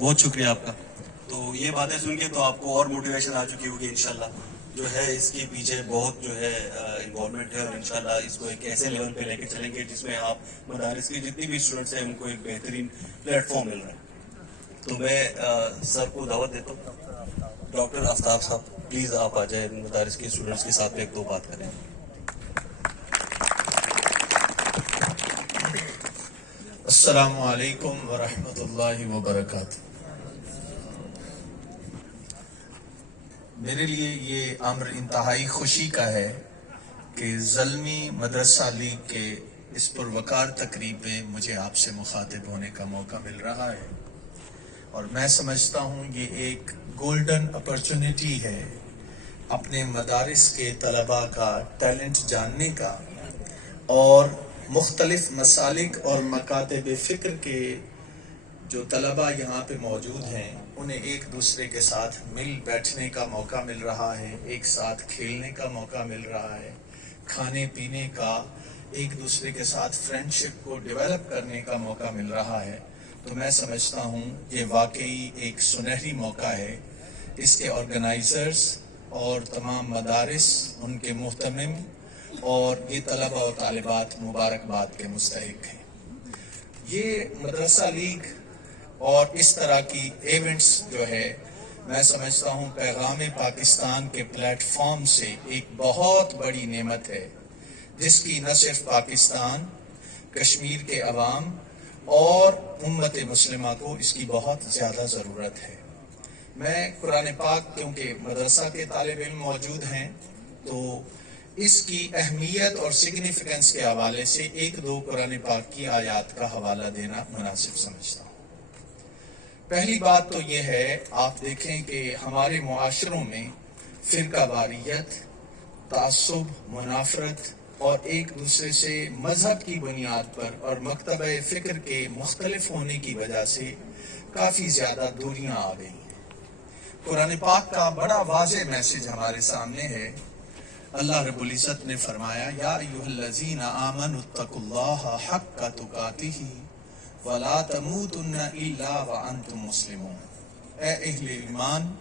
بہت شکریہ آپ کا. تو یہ باتیں سن کے تو آپ کو اور موٹیویشن آ چکی ہوگی انشاءاللہ. جو ہے اس کے پیچھے بہت جو ہے انوالومنٹ ہے، اور انشاءاللہ اس کو ایک ایسے لیول پہ لے کے چلیں گے جس میں آپ مدارس کے جتنی بھی اسٹوڈنٹس ہیں ان کو ایک بہترین پلیٹ فارم مل رہا ہے. تو میں سب کو دعوت دیتا ہوں. ڈاکٹر آفتاب صاحب پلیز آپ آ جائیں، مدارس کے اسٹوڈنٹس کے ساتھ ایک دو بات کریں. السلام علیکم ورحمۃ اللہ وبرکاتہ. میرے لیے یہ امر انتہائی خوشی کا ہے کہ زلمی مدرسہ لیگ کے اس پروقار تقریب میں مجھے آپ سے مخاطب ہونے کا موقع مل رہا ہے، اور میں سمجھتا ہوں یہ ایک گولڈن اپرچونٹی ہے اپنے مدارس کے طلباء کا ٹیلنٹ جاننے کا، اور مختلف مسالک اور مکاتب فکر کے جو طلباء یہاں پہ موجود ہیں انہیں ایک دوسرے کے ساتھ مل بیٹھنے کا موقع مل رہا ہے، ایک ساتھ کھیلنے کا موقع مل رہا ہے، کھانے پینے کا، ایک دوسرے کے ساتھ فرینڈشپ کو ڈیولپ کرنے کا موقع مل رہا ہے. تو میں سمجھتا ہوں یہ واقعی ایک سنہری موقع ہے. اس کے آرگنائزرز اور تمام مدارس، ان کے محتمم اور یہ طلباء و طالبات مبارکباد کے مستحق ہیں. یہ مدرسہ لیگ اور اس طرح کی ایونٹس جو ہے میں سمجھتا ہوں پیغام پاکستان کے پلیٹ فارم سے ایک بہت بڑی نعمت ہے، جس کی نہ صرف پاکستان، کشمیر کے عوام اور امت مسلمہ کو اس کی بہت زیادہ ضرورت ہے. میں قرآن پاک، کیونکہ مدرسہ کے طالب علم موجود ہیں تو اس کی اہمیت اور سگنیفیکنس کے حوالے سے ایک دو قرآن پاک کی آیات کا حوالہ دینا مناسب سمجھتا ہوں. پہلی بات تو یہ ہے، آپ دیکھیں کہ ہمارے معاشروں میں فرقہ واریت، تعصب، منافرت اور ایک دوسرے سے مذہب کی بنیاد پر اور مکتبہ فکر کے مختلف ہونے کی وجہ سے کافی زیادہ دوریاں آ گئی ہیں. قرآن پاک کا بڑا واضح میسج ہمارے سامنے ہے. اللہ رب العزت نے فرمایا، یا ایھا الذین آمنوا اتقوا اللہ حق تقاتہ ولا تموتن الا وانتم مسلمون. اے اہل ایمان،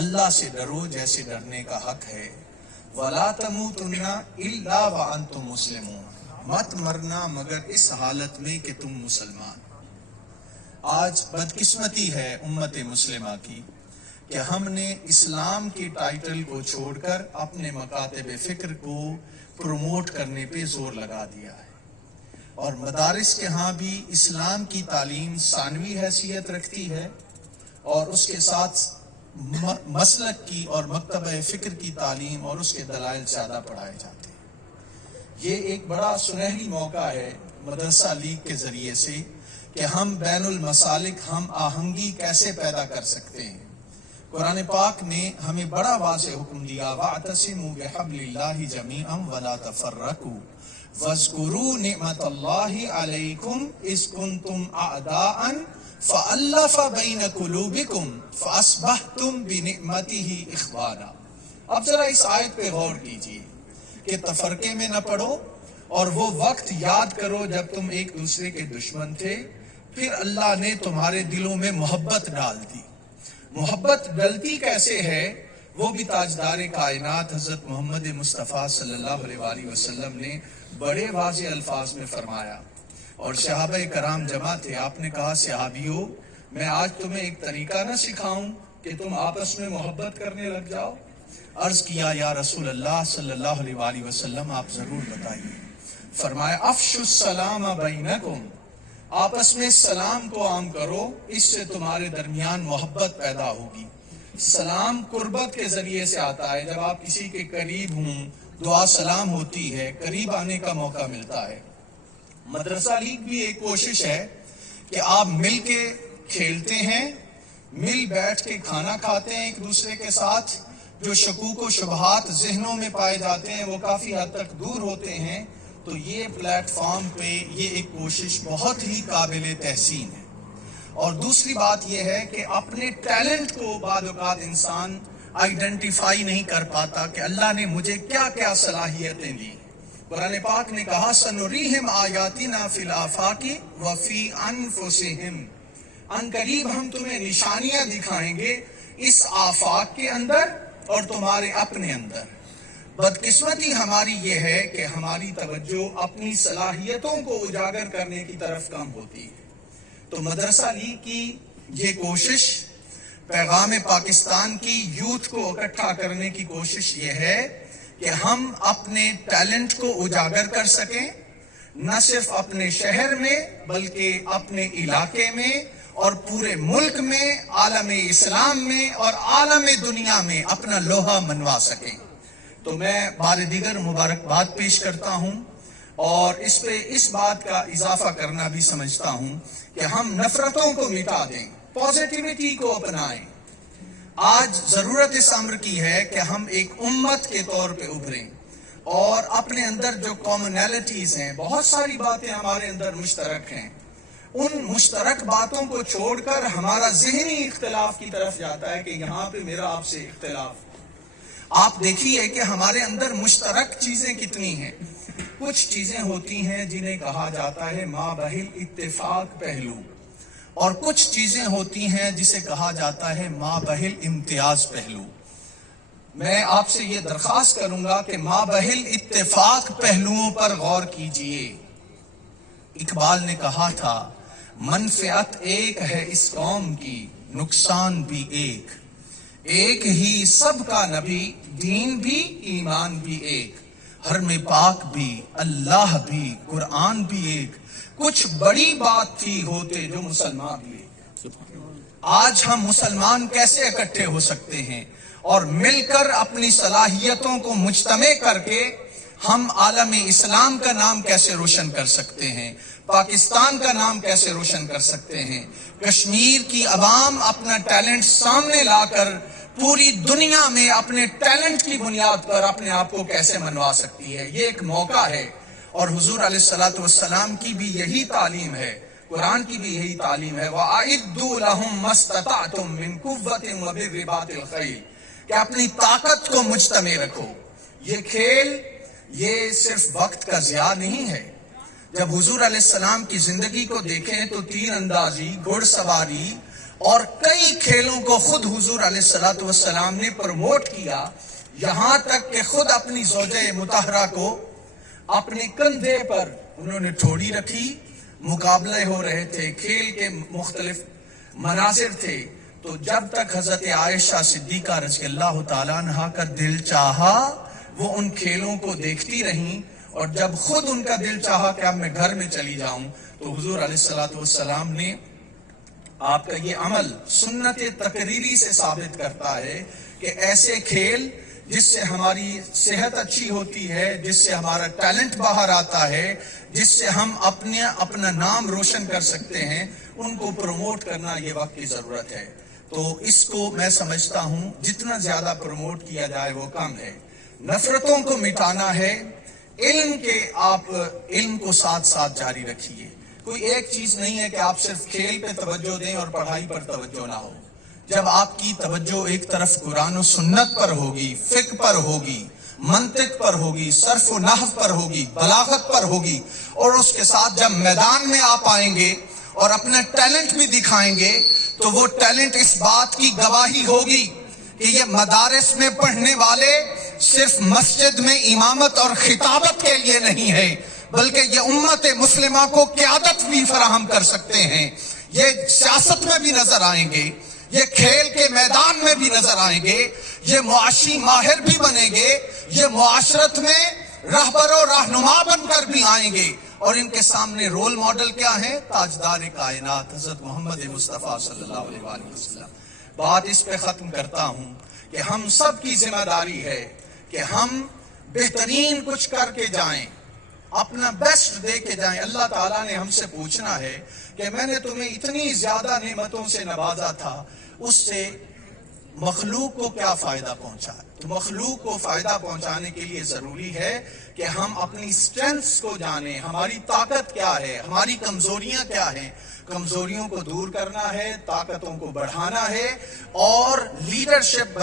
اللہ سے ڈرو جیسے ڈرنے کا حق ہے. ولا تموتن الا وانتم مسلمون، مت مرنا مگر اس حالت میں کہ تم مسلمان. آج بدقسمتی ہے امت مسلمہ کی کہ ہم نے اسلام کی ٹائٹل کو چھوڑ کر اپنے مکاتب فکر کو پروموٹ کرنے پہ زور لگا دیا ہے، اور مدارس کے ہاں بھی اسلام کی تعلیم ثانوی حیثیت رکھتی ہے، اور اس کے ساتھ مسلک کی اور مکتبہ فکر کی تعلیم اور اس کے دلائل زیادہ پڑھائے جاتے ہیں. یہ ایک بڑا سنہری موقع ہے مدرسہ لیگ کے ذریعے سے کہ ہم بین المسالک ہم آہنگی کیسے پیدا کر سکتے ہیں. قرآن پاک نے ہمیں بڑا واضح حکم دیا، وَاعْتَصِمُوا بِحَبْلِ اللَّهِ جَمِيعًا وَلَا تَفَرَّقُوا وَاذْكُرُوا نِعْمَةَ اللَّهِ عَلَيْكُمْ إِذْ كُنْتُمْ أَعْدَاءً فَأَلَّفَ بَيْنَ قُلُوبِكُمْ فَأَصْبَحْتُمْ بِنِعْمَتِهِ إِخْوَانًا. اب ذرا اس آیت پہ غور کیجئے کہ تفرقے میں نہ پڑو، اور وہ وقت یاد کرو جب تم ایک دوسرے کے دشمن تھے، پھر اللہ نے تمہارے دلوں میں محبت ڈال دی. محبت ڈلتی کیسے ہے وہ بھی تاجدار کائنات حضرت محمد مصطفیٰ صلی اللہ علیہ وآلہ وسلم نے بڑے واضح الفاظ میں فرمایا. اور صحابہ کرام جمع تھے، آپ نے کہا صحابیوں، میں آج تمہیں ایک طریقہ نہ سکھاؤں کہ تم آپس میں محبت کرنے لگ جاؤ؟ عرض کیا، یا رسول اللہ صلی اللہ علیہ وآلہ وسلم آپ ضرور بتائیے. فرمایا، افشوا السلام بینکم، آپس میں سلام کو عام کرو، اس سے تمہارے درمیان محبت پیدا ہوگی. سلام قربت کے ذریعے سے آتا ہے. جب آپ کسی کے قریب ہوں دعا سلام ہوتی ہے، قریب آنے کا موقع ملتا ہے. مدرسہ لیگ بھی ایک کوشش ہے کہ آپ مل کے کھیلتے ہیں، مل بیٹھ کے کھانا کھاتے ہیں ایک دوسرے کے ساتھ. جو شکوک و شبہات ذہنوں میں پائے جاتے ہیں وہ کافی حد تک دور ہوتے ہیں. تو یہ پلیٹ فارم پہ یہ ایک کوشش بہت ہی قابل تحسین ہے. اور دوسری بات یہ ہے کہ اپنے ٹیلنٹ کو بعض اوقات انسان آئیڈینٹیفائی نہیں کر پاتا کہ اللہ نے مجھے کیا کیا صلاحیتیں دی. قرآن پاک نے کہا، سنریہم آیاتنا فی الآفاق وفی انفسہم. عنقریب ہم تمہیں نشانیاں دکھائیں گے اس آفاق کے اندر اور تمہارے اپنے اندر. بدقسمتی ہماری یہ ہے کہ ہماری توجہ اپنی صلاحیتوں کو اجاگر کرنے کی طرف کم ہوتی ہے. تو مدرسہ لیگ کی یہ کوشش، پیغام پاکستان کی یوتھ کو اکٹھا کرنے کی کوشش یہ ہے کہ ہم اپنے ٹیلنٹ کو اجاگر کر سکیں، نہ صرف اپنے شہر میں بلکہ اپنے علاقے میں اور پورے ملک میں، عالم اسلام میں اور عالم دنیا میں اپنا لوہا منوا سکیں. تو میں بار دیگر مبارکباد پیش کرتا ہوں اور اس پہ اس بات کا اضافہ کرنا بھی سمجھتا ہوں کہ ہم نفرتوں کو مٹا دیں، پازیٹیوٹی کو اپنائیں. آج ضرورت اس امر کی ہے کہ ہم ایک امت کے طور پہ ابھریں اور اپنے اندر جو کامنالٹیز ہیں، بہت ساری باتیں ہمارے اندر مشترک ہیں، ان مشترک باتوں کو چھوڑ کر ہمارا ذہنی اختلاف کی طرف جاتا ہے کہ یہاں پہ میرا آپ سے اختلاف. آپ دیکھیے کہ ہمارے اندر مشترک چیزیں کتنی ہیں. کچھ چیزیں ہوتی ہیں جنہیں کہا جاتا ہے مابہل اتفاق پہلو، اور کچھ چیزیں ہوتی ہیں جسے کہا جاتا ہے مابہل امتیاز پہلو. میں آپ سے یہ درخواست کروں گا کہ مابہل اتفاق پہلوؤں پر غور کیجئے. اقبال نے کہا تھا منفعت ایک ہے اس قوم کی، نقصان بھی ایک، ایک ہی سب کا نبی، دین بھی ایمان بھی ایک، حرم پاک بھی اللہ بھی قرآن بھی ایک، کچھ بڑی بات تھی ہوتے جو مسلمان بھی ایک. آج ہم مسلمان کیسے اکٹھے ہو سکتے ہیں اور مل کر اپنی صلاحیتوں کو مجتمع کر کے ہم عالم اسلام کا نام کیسے روشن کر سکتے ہیں، پاکستان کا نام کیسے روشن کر سکتے ہیں، کشمیر کی عوام اپنا ٹیلنٹ سامنے لا کر پوری دنیا میں اپنے ٹیلنٹ کی بنیاد پر اپنے آپ کو کیسے منوا سکتی ہے. یہ ایک موقع ہے اور حضور علیہ الصلوۃ والسلام کی بھی یہی تعلیم ہے، قرآن کی بھی یہی تعلیم ہے وَأَعِدُّوا لَهُم مَّا اسْتَطَعْتُم مِّن قُوَّةٍ وَبِالرِّبَاطِ الْخَيْلِ، کہ اپنی طاقت کو مجتمع رکھو. یہ کھیل یہ صرف وقت کا ضیاع نہیں ہے. جب حضور علیہ السلام کی زندگی کو دیکھیں تو تیر اندازی، گھڑ سواری اور کئی کھیلوں کو خود حضور علیہ الصلوۃ والسلام نے پروموٹ کیا، یہاں تک کہ خود اپنی زوجہ مطہرہ کو اپنے کندھے پر انہوں نے ٹھوڑی رکھی. مقابلے ہو رہے تھے، کھیل کے مختلف مناظر تھے، تو جب تک حضرت عائشہ صدیقہ رضی اللہ تعالیٰ عنہا کا دل چاہا وہ ان کھیلوں کو دیکھتی رہیں، اور جب خود ان کا دل چاہا کہ اب میں گھر میں چلی جاؤں تو حضور علیہ الصلوۃ والسلام نے آپ کا یہ عمل سنت تقریری سے ثابت کرتا ہے کہ ایسے کھیل جس سے ہماری صحت اچھی ہوتی ہے، جس سے ہمارا ٹیلنٹ باہر آتا ہے، جس سے ہم اپنا نام روشن کر سکتے ہیں، ان کو پروموٹ کرنا یہ وقت کی ضرورت ہے. تو اس کو میں سمجھتا ہوں جتنا زیادہ پروموٹ کیا جائے وہ کم ہے. نفرتوں کو مٹانا ہے، علم کے آپ علم کو ساتھ ساتھ جاری رکھیے. کوئی ایک چیز نہیں ہے کہ آپ صرف کھیل پہ توجہ دیں اور پڑھائی پر توجہ نہ ہو. جب آپ کی توجہ ایک طرف قرآن و سنت پر ہوگی، فقہ پر ہوگی، منطق پر ہوگی، صرف و نحو پر ہوگی، بلاغت پر ہوگی، اور اس کے ساتھ جب میدان میں آپ آئیں گے اور اپنا ٹیلنٹ بھی دکھائیں گے تو وہ ٹیلنٹ اس بات کی گواہی ہوگی کہ یہ مدارس میں پڑھنے والے صرف مسجد میں امامت اور خطابت کے لیے نہیں ہے، بلکہ یہ امت مسلمہ کو قیادت بھی فراہم کر سکتے ہیں. یہ سیاست میں بھی نظر آئیں گے، یہ کھیل کے میدان میں بھی نظر آئیں گے، یہ معاشی ماہر بھی بنیں گے، یہ معاشرت میں رہبر و رہنما بن کر بھی آئیں گے. اور ان کے سامنے رول ماڈل کیا ہے؟ تاجدار کائنات حضرت محمد مصطفیٰ صلی اللہ علیہ وآلہ وسلم. بات اس پہ ختم کرتا ہوں کہ ہم سب کی ذمہ داری ہے کہ ہم بہترین کچھ کر کے جائیں، اپنا بیسٹ دے کے جائیں. اللہ تعالیٰ نے ہم سے پوچھنا ہے کہ میں نے تمہیں اتنی زیادہ نعمتوں سے نوازا تھا، اس سے مخلوق کو کیا فائدہ پہنچا. تو مخلوق کو فائدہ پہنچانے کے لیے ضروری ہے کہ ہم اپنی سٹرینتھس کو جانیں، ہماری طاقت کیا ہے، ہماری کمزوریاں کیا ہیں. کمزوریوں کو دور کرنا ہے، طاقتوں کو بڑھانا ہے، اور لیڈرشپ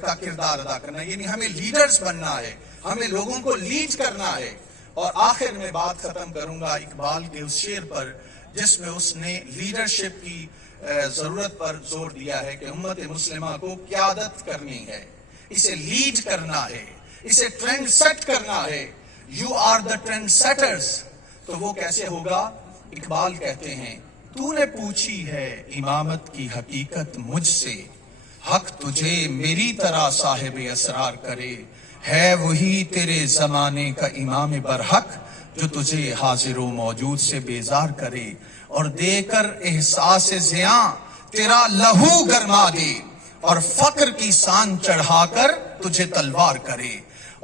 کا کردار ادا کرنا ہے. یعنی ہمیں لیڈرز بننا ہے، ہمیں لوگوں کو لیڈ کرنا ہے. اور آخر میں بات ختم کروں گا اقبال کے اس شعر پر جس میں اس نے لیڈرشپ کی ضرورت پر زور دیا ہے کہ امت مسلمہ کو قیادت کرنی ہے، اسے لیڈ کرنا ہے، اسے ٹرینڈ سیٹ کرنا ہے. You are the trend setters. تو وہ کیسے ہوگا؟ اقبال کہتے ہیں تو نے پوچھی ہے امامت کی حقیقت مجھ سے، حق تجھے میری طرح صاحب اسرار کرے، ہے وہی تیرے زمانے کا امام برحق جو تجھے حاضر و موجود سے بیزار کرے، اور دے کر احساس زیاں تیرا لہو گرما دے، اور فقر کی سان چڑھا کر تجھے تلوار کرے.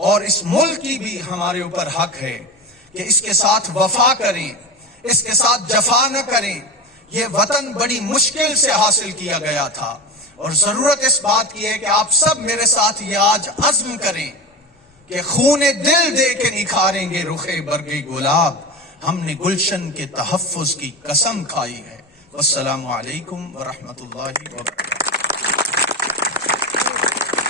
اور اس ملک کی بھی ہمارے اوپر حق ہے کہ اس کے ساتھ وفا کریں، اس کے ساتھ جفا نہ کریں. یہ وطن بڑی مشکل سے حاصل کیا گیا تھا، اور ضرورت اس بات کی ہے کہ آپ سب میرے ساتھ یہ آج عزم کریں کہ خون دل دے کے نکھاریں گے رخ برگ گلاب، ہم نے گلشن کے تحفظ کی قسم کھائی ہے. والسلام علیکم ورحمۃ اللہ وبرکاتہ.